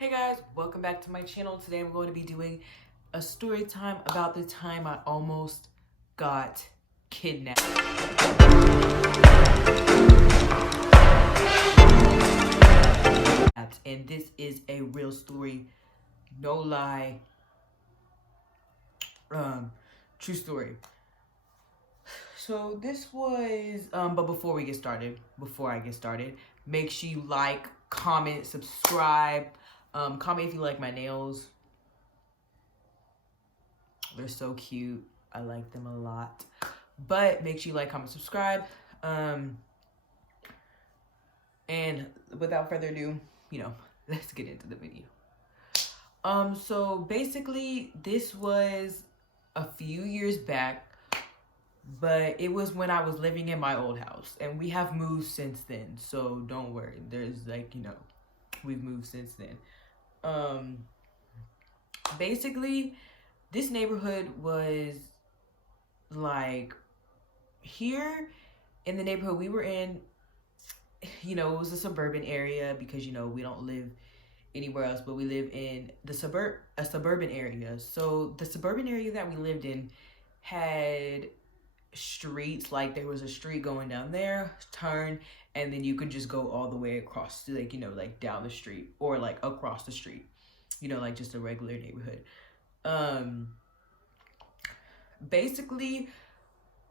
Hey guys, welcome back to my channel. Today I'm going to be doing a story time about the time I almost got kidnapped. And this is a real story, no lie, true story. So this was, but before I get started, make sure you like, comment, subscribe, comment if you like my nails. They're so cute. I like them a lot. But make sure you like, comment, subscribe. And without further ado, let's get into the video. So basically this was a few years back, but it was when I was living in my old house, and we have moved since then. So don't worry. There's we've moved since then. Basically this neighborhood was like, here in the neighborhood we were in, it was a suburban area because, we don't live anywhere else, but we live in a suburban area. So the suburban area that we lived in had streets, like there was a street going down there, turn, and then you could just go all the way across to down the street or like across the street, like just a regular neighborhood. Basically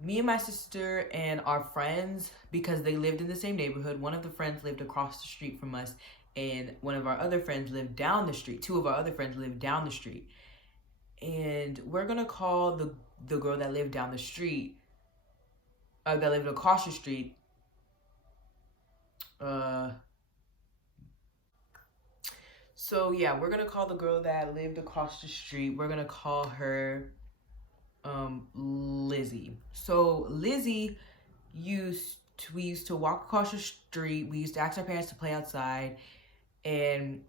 me and my sister and our friends, because they lived in the same neighborhood, one of the friends lived across the street from us, and one of our other friends lived down the street. Two of our other friends lived down the street. And we're gonna call the girl that lived down the street, that lived across the street, so yeah, we're gonna call the girl that lived across the street, we're gonna call her Lizzie. So Lizzie we used to walk across the street. We used to ask our parents to play outside, and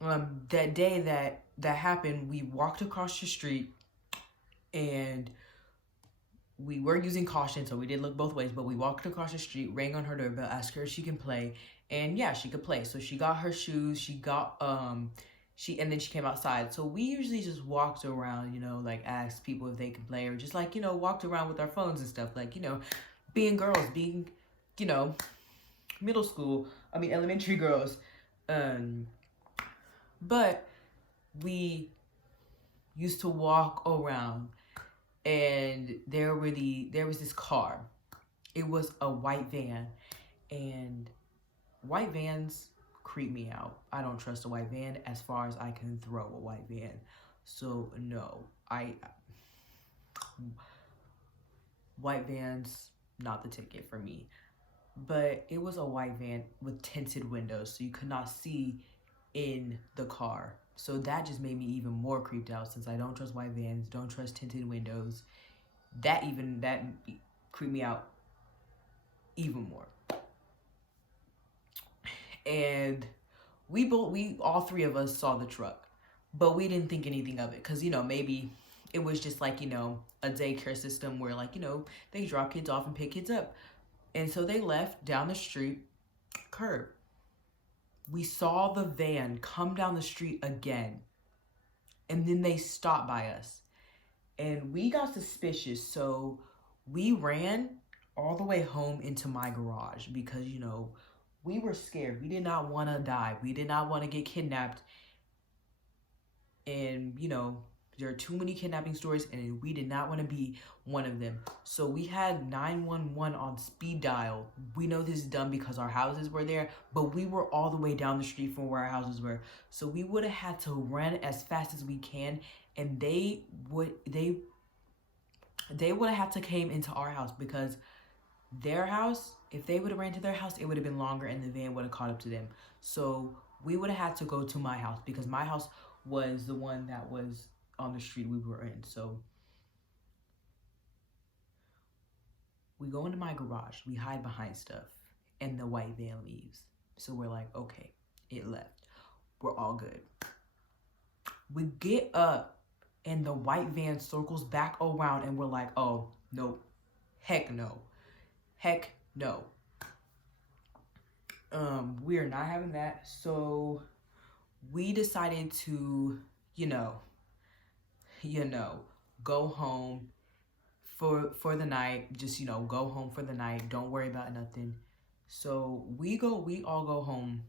that day that happened, we walked across the street, and we were using caution, so we did look both ways, but we walked across the street, rang on her doorbell, asked her if she can play, and yeah, she could play. So she got her shoes, and then she came outside. So we usually just walked around, like asked people if they can play, or just like, walked around with our phones and stuff, like, being girls, being, elementary girls. But we used to walk around, and there was this car. It was a white van, and white vans creep me out. I don't trust a white van as far as I can throw a white van. So no, white vans, not the ticket for me. But it was a white van with tinted windows, so you could not see in the car. So that just made me even more creeped out, since I don't trust white vans, don't trust tinted windows. That creeped me out even more. And we all three of us saw the truck, but we didn't think anything of it, because maybe it was just like, a daycare system where, like, they drop kids off and pick kids up. And so they left down the street curb. We saw the van come down the street again, and then they stopped by us, and we got suspicious. So we ran all the way home into my garage, because we were scared. We did not want to die. We did not want to get kidnapped. And there are too many kidnapping stories, and we did not want to be one of them. So we had 911 on speed dial. We know this is dumb because our houses were there, but we were all the way down the street from where our houses were. So we would have had to run as fast as we can, and they would have had to came into our house, because their house, if they would have ran to their house, it would have been longer, and the van would have caught up to them. So we would have had to go to my house, because my house was the one that was on the street we were in. So we go into my garage, we hide behind stuff, and the white van leaves. So we're like, okay, it left. We're all good. We get up, and the white van circles back around, and we're like, oh, nope. Heck no. Heck no. We are not having that. So we decided to, you know, you know, go home for the night. Just, go home for the night. Don't worry about nothing. So we all go home.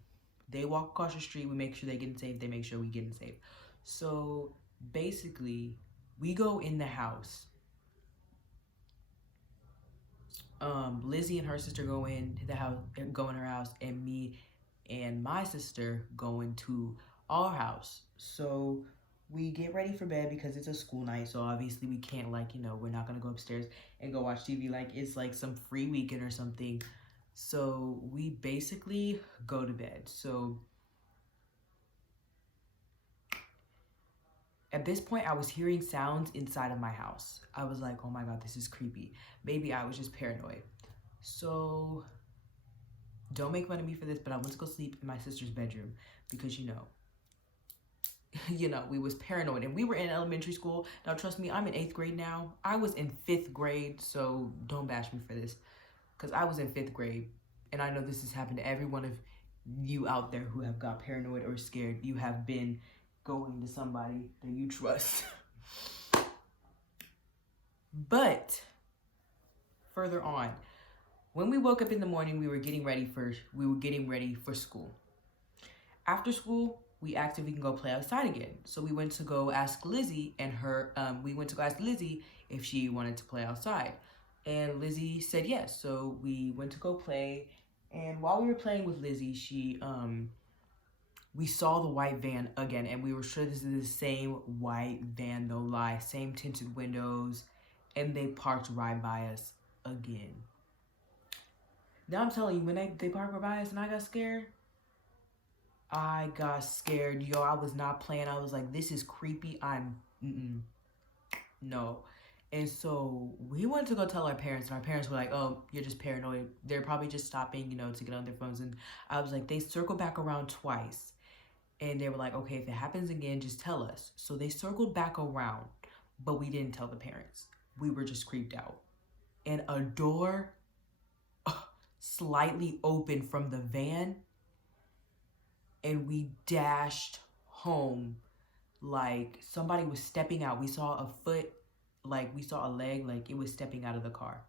They walk across the street. We make sure they getting safe. They make sure we getting safe. So basically, we go in the house. Lizzie and her sister go in the house, go in her house, and me and my sister go into our house. So we get ready for bed because it's a school night. So obviously we can't, we're not gonna go upstairs and go watch TV like it's like some free weekend or something. So we basically go to bed. So at this point, I was hearing sounds inside of my house. I was like, oh my God, this is creepy. Maybe I was just paranoid. So don't make fun of me for this, but I went to go sleep in my sister's bedroom because, we was paranoid and we were in elementary school. Now, trust me, I'm in 8th grade now. I was in 5th grade, so don't bash me for this because I was in 5th grade. And I know this has happened to every one of you out there who have got paranoid or scared. You have been going to somebody that you trust. But further on, when we woke up in the morning, we were getting ready for school. After school, we asked if we can go play outside again. So we went to go ask Lizzie if she wanted to play outside. And Lizzie said yes. So we went to go play. And while we were playing with Lizzie, we saw the white van again. And we were sure this is the same white van, no lie. Same tinted windows. And they parked right by us again. Now I'm telling you, when they parked right by us and I got scared, Yo, I was not playing. I was like, this is creepy. No. And so we went to go tell our parents, and our parents were like, oh, you're just paranoid. They're probably just stopping, to get on their phones. And I was like, they circled back around twice. And they were like, okay, if it happens again, just tell us. So they circled back around, but we didn't tell the parents. We were just creeped out. And a door slightly opened from the van, and we dashed home like somebody was stepping out. We saw a foot, we saw a leg, it was stepping out of the car.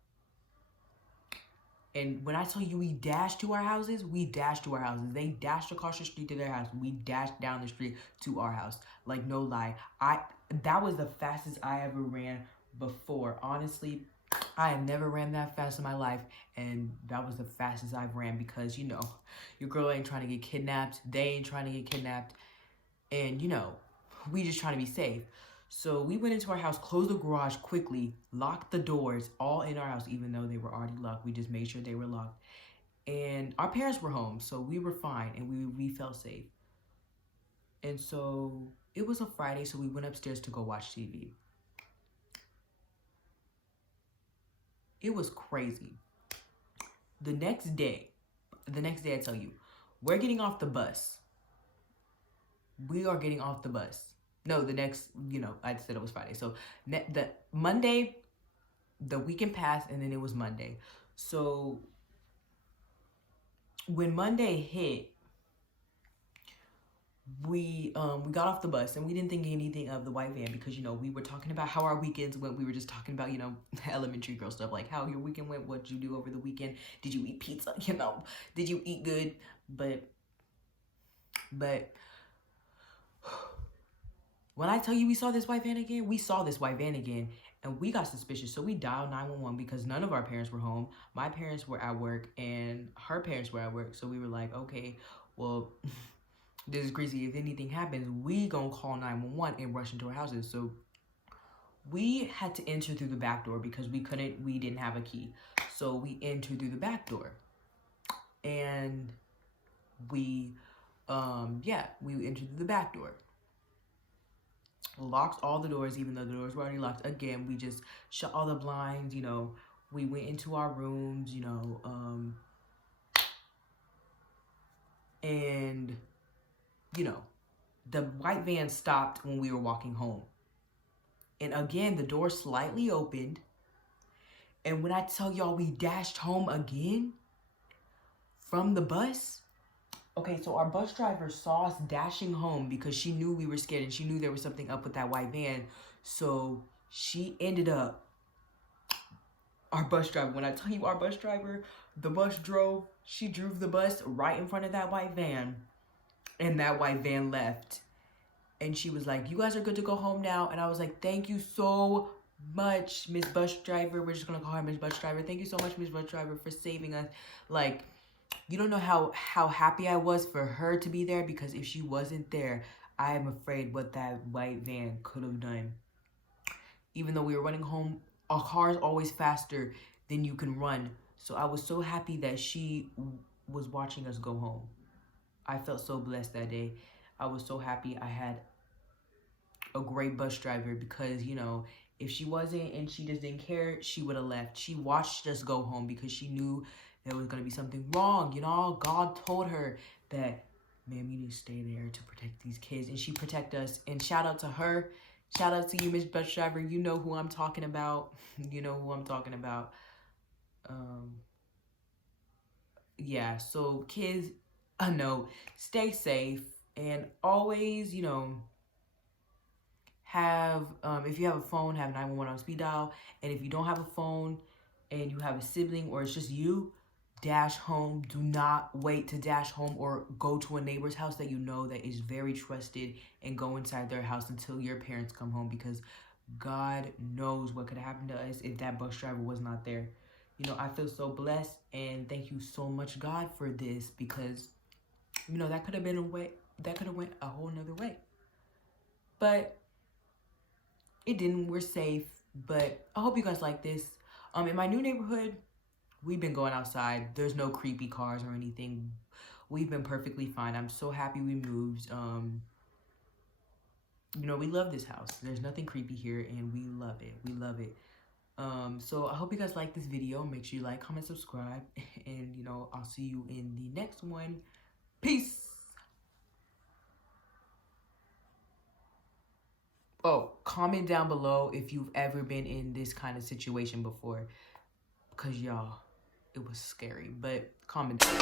And when I tell you we dashed to our houses, we dashed to our houses. They dashed across the street to their house. We dashed down the street to our house. Like, no lie. That was the fastest I ever ran before. Honestly, I have never ran that fast in my life, and that was the fastest I've ran because, your girl ain't trying to get kidnapped. They ain't trying to get kidnapped. And, we just trying to be safe. So we went into our house, closed the garage quickly, locked the doors, all in our house, even though they were already locked. We just made sure they were locked. And our parents were home, so we were fine, and we felt safe. And so it was a Friday, so we went upstairs to go watch TV. It was crazy. The next day, I tell you, we're getting off the bus. We are getting off the bus. No, the next, I said it was Friday. So the Monday, the weekend passed, and then it was Monday. So when Monday hit, we got off the bus, and we didn't think anything of the white van because, we were talking about how our weekends went. We were just talking about, elementary girl stuff, like how your weekend went, what you do over the weekend. Did you eat pizza? Did you eat good? But when I tell you we saw this white van again, and we got suspicious. So we dialed 911 because none of our parents were home. My parents were at work, and her parents were at work. So we were like, okay, well, this is crazy. If anything happens, we gonna call 911 and rush into our houses. So we had to enter through the back door because we didn't have a key. So we entered through the back door. And we entered through the back door. Locked all the doors, even though the doors were already locked. Again, we just shut all the blinds, we went into our rooms, and, the white van stopped when we were walking home. And again, the door slightly opened. And when I tell y'all we dashed home again from the bus, Okay, so our bus driver saw us dashing home because she knew we were scared and she knew there was something up with that white van. So she ended up, our bus driver, when I tell you our bus driver, the bus drove, she drove the bus right in front of that white van, and that white van left. And she was like, "You guys are good to go home now." And I was like, "Thank you so much, Miss Bus Driver." We're just gonna call her Miss Bus Driver. "Thank you so much, Miss Bus Driver, for saving us." Like, you don't know how happy I was for her to be there, because if she wasn't there, I am afraid what that white van could have done. Even though we were running home, a car is always faster than you can run. So I was so happy that she was watching us go home. I felt so blessed that day. I was so happy I had a great bus driver, because, you know, if she wasn't and she just didn't care, she would have left. She watched us go home because she knew there was going to be something wrong. You know, God told her that, "Ma'am, you need to stay there to protect these kids." And she protect us. And shout out to her. Shout out to you, Miss Bus Driver. You know who I'm talking about. You know who I'm talking about. Yeah, so kids, I know, stay safe and always, you know, have, if you have a phone, have 911 on speed dial. And if you don't have a phone and you have a sibling or it's just you, dash home. Do not wait to dash home or go to a neighbor's house that you know that is very trusted, and go inside their house until your parents come home, because God knows what could happen to us if that bus driver was not there. You know, I feel so blessed, and thank you so much, God, for this, because, you know, that could have been a way, that could have went a whole nother way. But it didn't. We're safe. But I hope you guys like this. In my new neighborhood, we've been going outside. There's no creepy cars or anything. We've been perfectly fine. I'm so happy we moved. You know, we love this house. There's nothing creepy here, and we love it. We love it. So I hope you guys like this video. Make sure you like, comment, subscribe, and, you know, I'll see you in the next one. Peace. Oh, comment down below if you've ever been in this kind of situation before, because y'all, it was scary. But comment down.